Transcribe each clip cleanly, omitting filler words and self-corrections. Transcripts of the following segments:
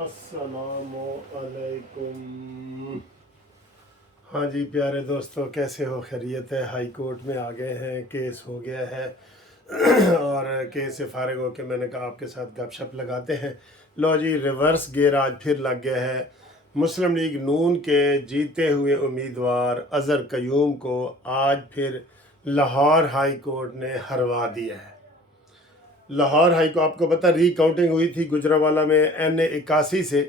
अस्सलामु अलैकुम। हाँ जी प्यारे दोस्तों, कैसे हो? खैरियत है? हाई कोर्ट में आ गए हैं, केस हो गया है और केस से फारिग होकर मैंने कहा आपके साथ गपशप लगाते हैं। लो जी, रिवर्स गियर आज फिर लग गया है। मुस्लिम लीग नून के जीते हुए उम्मीदवार अज़हर क़य्यूम को आज फिर लाहौर हाई कोर्ट ने हरवा दिया है। लाहौर हाई को आपको पता रीकाउंटिंग हुई थी गुजरांवाला में NA 81 से।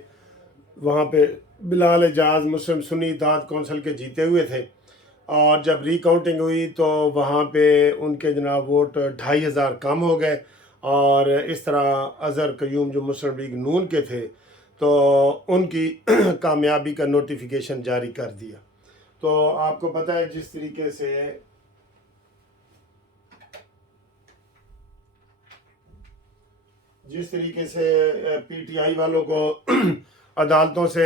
वहाँ पे बिलाल एजाज मुस्लिम सुन्नी इत्तेहाद कौंसिल के जीते हुए थे और जब रीकाउंटिंग हुई तो वहाँ पे उनके जनाब वोट 2500 कम हो गए और इस तरह अज़हर क़य्यूम जो मुस्लिम लीग नून के थे तो उनकी कामयाबी का नोटिफिकेशन जारी कर दिया। तो आपको पता है जिस तरीके से PTI वालों को अदालतों से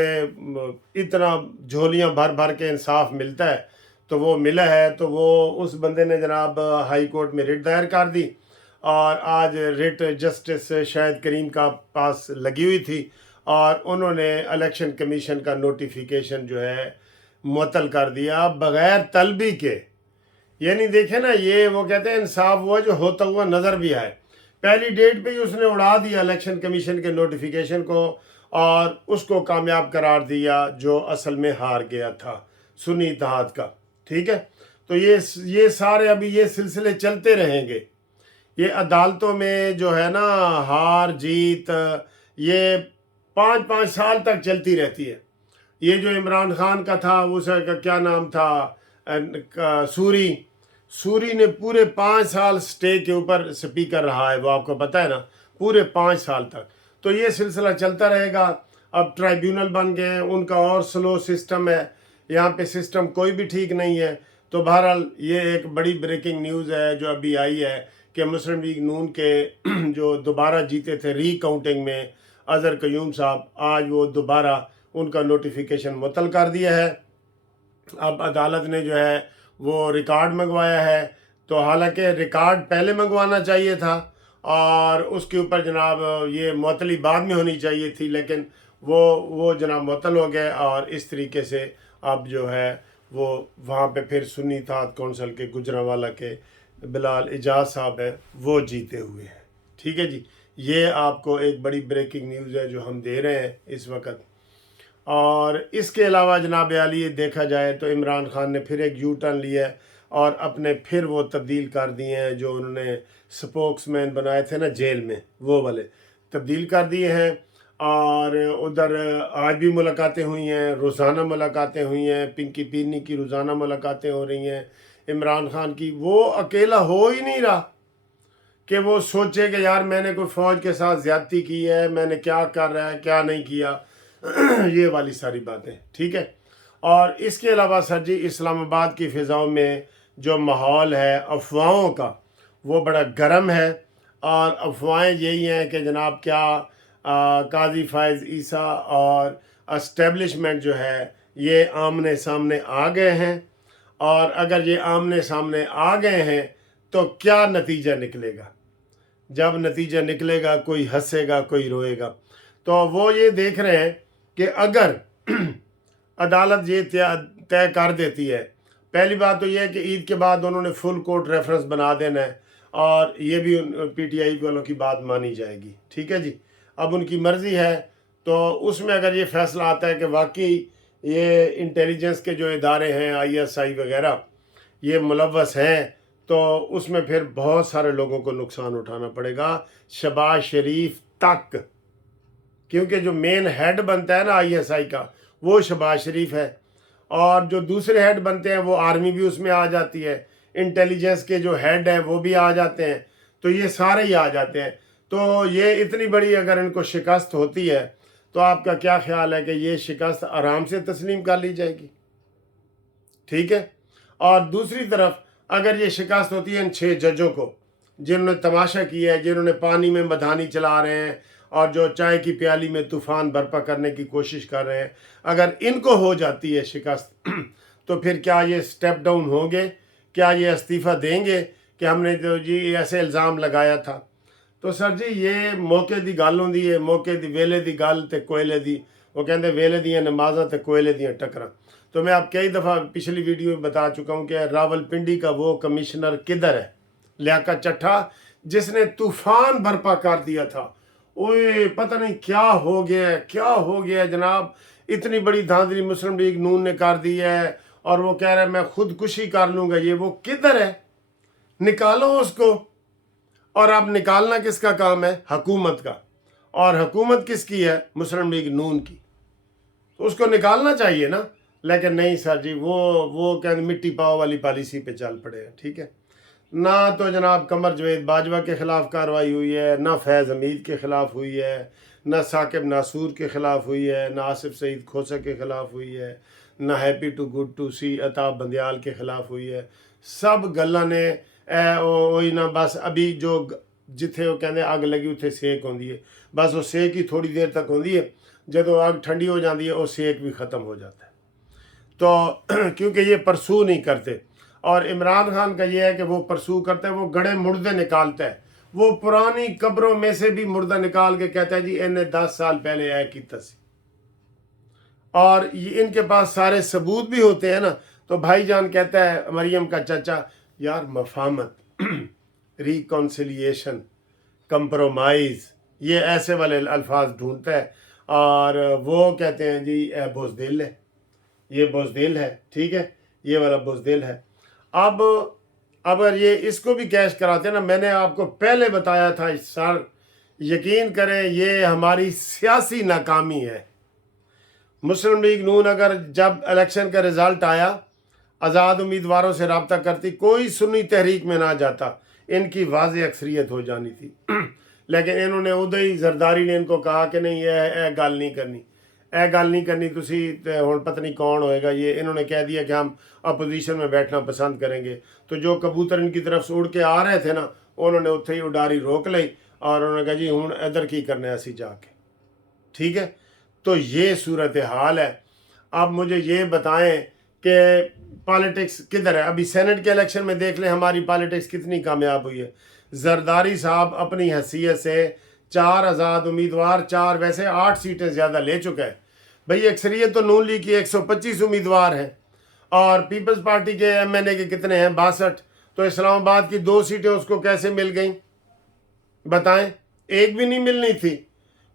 इतना झोलियां भर भर के इंसाफ मिलता है तो वो मिला है, तो वो उस बंदे ने जनाब हाई कोर्ट में रिट दायर कर दी और आज रिट जस्टिस शाहिद करीम का पास लगी हुई थी और उन्होंने इलेक्शन कमीशन का नोटिफिकेशन जो है मुअत्तल कर दिया बग़ैर तलबी के। यानी देखे ना, ये वो कहते हैं इंसाफ हुआ जो होता हुआ नज़र भी आए। पहली डेट पे ही उसने उड़ा दिया इलेक्शन कमीशन के नोटिफिकेशन को और उसको कामयाब करार दिया जो असल में हार गया था सुन्नी इत्तेहाद का। ठीक है, तो ये सारे अभी ये सिलसिले चलते रहेंगे। ये अदालतों में जो है ना हार जीत ये 5-5 साल तक चलती रहती है। ये जो इमरान खान का था उसका क्या नाम था, सूरी ने पूरे 5 साल स्टे के ऊपर स्पीकर रहा है, वो आपको पता है ना, पूरे 5 साल तक। तो ये सिलसिला चलता रहेगा। अब ट्राइब्यूनल बन गए हैं, उनका और स्लो सिस्टम है, यहाँ पे सिस्टम कोई भी ठीक नहीं है। तो बहरहाल ये एक बड़ी ब्रेकिंग न्यूज़ है जो अभी आई है कि मुस्लिम लीग नून के जो दोबारा जीते थे रीकाउंटिंग में अज़हर क़य्यूम साहब, आज वो दोबारा उनका नोटिफिकेशन मुअत्तल कर दिया है। अब अदालत ने जो है वो रिकॉर्ड मंगवाया है, तो हालांकि रिकॉर्ड पहले मंगवाना चाहिए था और उसके ऊपर जनाब ये मुअत्तली बाद में होनी चाहिए थी, लेकिन वो जनाब मुअत्तल हो गए और इस तरीके से अब जो है वो वहाँ पे फिर सुन्नी इत्तेहाद कौंसिल के गुजरांवाला के बिलाल एजाज साहब हैं, वो जीते हुए हैं। ठीक है जी, ये आपको एक बड़ी ब्रेकिंग न्यूज़ है जो हम दे रहे हैं इस वक्त। और इसके अलावा जनाब आली ये देखा जाए तो इमरान खान ने फिर एक यू टर्न लिया है और अपने फिर वो तब्दील कर दिए हैं जो उन्होंने स्पोक्समैन बनाए थे ना जेल में, वो वाले तब्दील कर दिए हैं। और उधर आज भी मुलाकातें हुई हैं, रोज़ाना मुलाकातें हुई हैं, पिंकी पीनी की रोज़ाना मुलाकातें हो रही हैं। इमरान खान की वो अकेला हो ही नहीं रहा कि वो सोचे कि यार मैंने कोई फ़ौज के साथ ज़्यादती की है, मैंने क्या कर रहा है क्या नहीं किया ये वाली सारी बातें। ठीक है, और इसके अलावा सर जी इस्लामाबाद की फ़िज़ाओं में जो माहौल है अफवाहों का वो बड़ा गर्म है और अफवाहें यही हैं कि जनाब क्या काजी फ़ायज़ ईसा और एस्टेब्लिशमेंट जो है ये आमने सामने आ गए हैं और अगर ये आमने सामने आ गए हैं तो क्या नतीजा निकलेगा। जब नतीजा निकलेगा कोई हंसेगा कोई रोएगा। तो वो ये देख रहे हैं कि अगर अदालत ये तय कर देती है, पहली बात तो ये है कि ईद के बाद उन्होंने फुल कोर्ट रेफरेंस बना देना है और ये भी PTI वालों की बात मानी जाएगी। ठीक है जी, अब उनकी मर्ज़ी है। तो उसमें अगर ये फैसला आता है कि वाकई ये इंटेलिजेंस के जो इदारे हैं ISI वगैरह ये मुलव्वस हैं तो उसमें फिर बहुत सारे लोगों को नुकसान उठाना पड़ेगा, शहबाज शरीफ तक, क्योंकि जो मेन हेड बनता है ना ISI का वो शहबाज शरीफ है और जो दूसरे हेड बनते हैं वो आर्मी भी उसमें आ जाती है, इंटेलिजेंस के जो हेड हैं वो भी आ जाते हैं, तो ये सारे ही आ जाते हैं। तो ये इतनी बड़ी अगर इनको शिकस्त होती है तो आपका क्या ख्याल है कि ये शिकस्त आराम से तस्लीम कर ली जाएगी। ठीक है, और दूसरी तरफ अगर ये शिकस्त होती है इन 6 जजों को जिन्होंने तमाशा किया है, जिन्होंने पानी में मधानी चला रहे हैं और जो चाय की प्याली में तूफ़ान बर्पा करने की कोशिश कर रहे हैं, अगर इनको हो जाती है शिकस्त तो फिर क्या ये स्टेप डाउन होंगे, क्या ये इस्तीफ़ा देंगे कि हमने तो जी ऐसे इल्ज़ाम लगाया था। तो सर जी ये मौके दी गल होंदी है, मौके दी वेले दी गल ते कोयले दी, वो कहते वेले दियां नमाज़ां ते कोयले दियां टकरां। तो मैं आप कई दफ़ा पिछली वीडियो में बता चुका हूँ कि रावलपिंडी का वो कमिश्नर किधर है, लियाकत चट्ठा, जिसने तूफान बर्पा कर दिया था। ओए पता नहीं क्या हो गया है, क्या हो गया है जनाब, इतनी बड़ी धांधली मुस्लिम लीग नून ने कर दी है और वो कह रहा है मैं खुदकुशी कर लूँगा। ये वो किधर है, निकालो उसको। और अब निकालना किसका काम है? हुकूमत का। और हुकूमत किसकी है? मुस्लिम लीग नून की। तो उसको निकालना चाहिए ना, लेकिन नहीं सर जी, वो कहते मिट्टी पाव वाली पॉलिसी पे चल पड़े हैं। ठीक है ना, तो जनाब कमर जवेद बाजवा के ख़िलाफ़ कार्रवाई हुई है, ना फैज़ हमीद के ख़िलाफ़ हुई है, ना साकिब नासूर के ख़िलाफ़ हुई है, ना आसिफ सईद खोसा के ख़िलाफ़ हुई है, ना हैप्पी टू गुड टू सी अताब बंदियाल के ख़िलाफ़ हुई है। सब गल्लां ने वही ना, बस अभी जो जिथे वो कहते अग लगी उत्थे सेक होंदी है, बस वो सेक ही थोड़ी देर तक होंदी है, जदों अग ठंडी हो जाती है वो सेक भी ख़त्म हो जाता है। तो क्योंकि ये परसू नहीं करते, और इमरान खान का ये है कि वो परसू करता है, वो गड़े मुर्दे निकालता है, वो पुरानी कब्रों में से भी मुर्दा निकाल के कहता है जी इन्हें 10 साल पहले ऐ कीता सी, और ये इनके पास सारे सबूत भी होते हैं ना। तो भाईजान कहता है मरियम का चाचा, यार मफाहमत, रिकॉन्सिलिएशन, कंप्रोमाइज़, ये ऐसे वाले अल्फाज ढूंढता है, और वो कहते हैं जी बुज़दिल है, ये बुज़दिल है। ठीक है, ये वाला बुज़दिल है। अब अगर ये इसको भी कैश कराते हैं ना, मैंने आपको पहले बताया था सर, यकीन करें ये हमारी सियासी नाकामी है। मुस्लिम लीग नून अगर जब इलेक्शन का रिज़ल्ट आया आज़ाद उम्मीदवारों से रब्ता करती, कोई सुन्नी तहरीक में ना जाता, इनकी वाज़ेह अक्सरियत हो जानी थी। लेकिन इन्होंने उदय ही जरदारी ने इनको कहा कि नहीं ये गल नहीं करनी, गल नहीं करनी, तुसी हुण पता नहीं कौन होएगा। ये इन्होंने कह दिया कि हम अपोजिशन में बैठना पसंद करेंगे। तो जो कबूतर इनकी तरफ से उड़ के आ रहे थे ना, उन्होंने उत्थे ही उडारी रोक ली और उन्होंने कहा जी हुण इधर की करना है असी जाके। ठीक है, तो ये सूरत हाल है। अब मुझे ये बताएं कि पॉलिटिक्स किधर है। अभी सेनेट के इलेक्शन में देख लें हमारी पॉलिटिक्स कितनी कामयाब हुई है। जरदारी साहब अपनी हैसियत से 4 आज़ाद उम्मीदवार, 4 वैसे 8 सीटें ज़्यादा ले चुका है। भाई अक्सरियत तो नून लीग की 125 उम्मीदवार हैं, और पीपल्स पार्टी के MNA के कितने हैं? 62। तो इस्लामाबाद की 2 सीटें उसको कैसे मिल गई बताएं? एक भी नहीं मिलनी थी।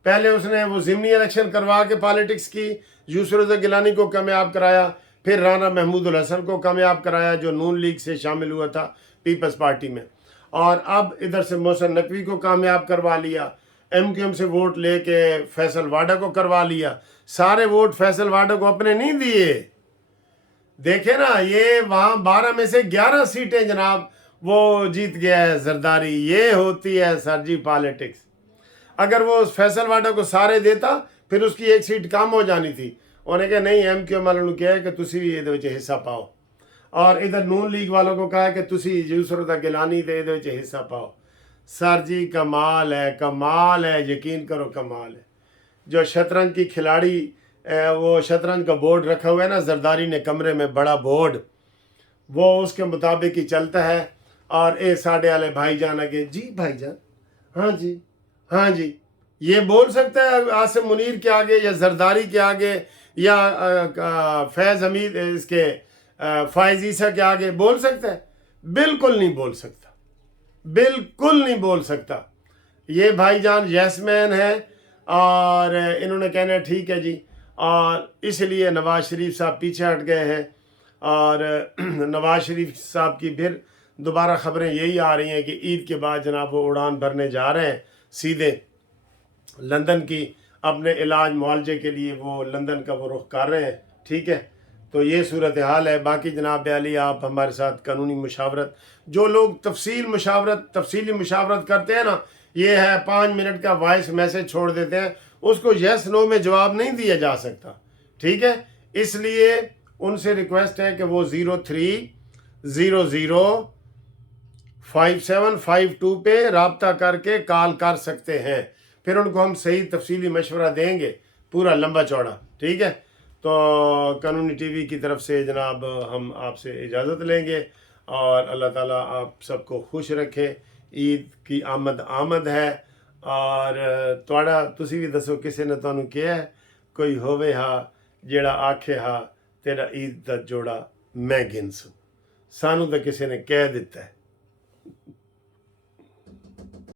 पहले उसने वो ज़िमनी इलेक्शन करवा के पॉलिटिक्स की, यूसुफ रज़ा गिलानी को कामयाब कराया, फिर राना महमूद उल हसन को कामयाब कराया जो नून लीग से शामिल हुआ था पीपल्स पार्टी में, और अब इधर से मोहसिन नकवी को कामयाब करवा लिया, MQM से वोट लेके फैसल वाडा को करवा लिया। सारे वोट फैसल वाडा को अपने नहीं दिए। देखे ना, ये वहाँ 12 में से 11 सीटें जनाब वो जीत गया है जरदारी। ये होती है सर जी पॉलिटिक्स। अगर वो फैसल वाडा को सारे देता फिर उसकी 1 सीट कम हो जानी थी। उन्हें कहा नहीं, MQM वालों ने कहा कि तुसी भी ये हिस्सा पाओ, और इधर नून लीग वालों को कहा कि तुसी यूसुफ रज़ा गिलानी दे ये हिस्सा पाओ। सर जी कमाल है, कमाल है, यकीन करो कमाल है। जो शतरंज की खिलाड़ी, वो शतरंज का बोर्ड रखा हुआ है ना जरदारी ने कमरे में, बड़ा बोर्ड, वो उसके मुताबिक ही चलता है। और ए साढ़े वाले भाईजान आगे, जी भाईजान, हाँ जी, हाँ जी, ये बोल सकता है आसिम मुनीर के आगे या जरदारी के आगे या फैज़ हमीद इसके फायज़ ईसा के आगे बोल सकता है? बिल्कुल नहीं बोल सकता, बिल्कुल नहीं बोल सकता। ये भाईजान यस-मैन है, और इन्होंने कहना ठीक है जी, और इसलिए नवाज़ शरीफ साहब पीछे हट गए हैं। और नवाज़ शरीफ साहब की फिर दोबारा ख़बरें यही आ रही हैं कि ईद के बाद जनाब वो उड़ान भरने जा रहे हैं सीधे लंदन की, अपने इलाज मुआलजे के लिए वो लंदन का वो रुख कर रहे हैं। ठीक है, तो ये सूरत हाल है। बाकी जनाब अली आप हमारे साथ कानूनी मुशावरत, जो लोग तफसीली मुशावरत करते हैं ना, ये है 5 मिनट का वॉइस मैसेज छोड़ देते हैं, उसको यस नो में जवाब नहीं दिया जा सकता। ठीक है, इसलिए उनसे रिक्वेस्ट है कि वो 03005752 पे रब्ता करके कॉल कर सकते हैं, फिर उनको हम सही तफसीली मशवरा देंगे, पूरा लंबा चौड़ा। ठीक है, तो कानूनी TV की तरफ से जनाब हम आपसे इजाज़त लेंगे, और अल्लाह ताला आप सबको खुश रखे। ਈਦ ਕੀ ਆਮਦ ਹੈ। ਔਰ ਤੁਹਾਡਾ ਤੁਸੀਂ ਵੀ ਦੱਸੋ, ਕਿਸੇ ਨੇ ਤੁਹਾਨੂੰ ਕਿਹਾ ਕੋਈ ਹੋਵੇ ਹਾ ਜਿਹੜਾ ਆਖੇ ਹਾ ਤੇਰਾ ਈਦ ਦਾ ਜੋੜਾ ਮੈਂ ਗਿਣਸੂ? ਸਾਨੂੰ ਤਾਂ ਕਿਸੇ ਨੇ ਕਹਿ ਦਿੱਤਾ ਹੈ।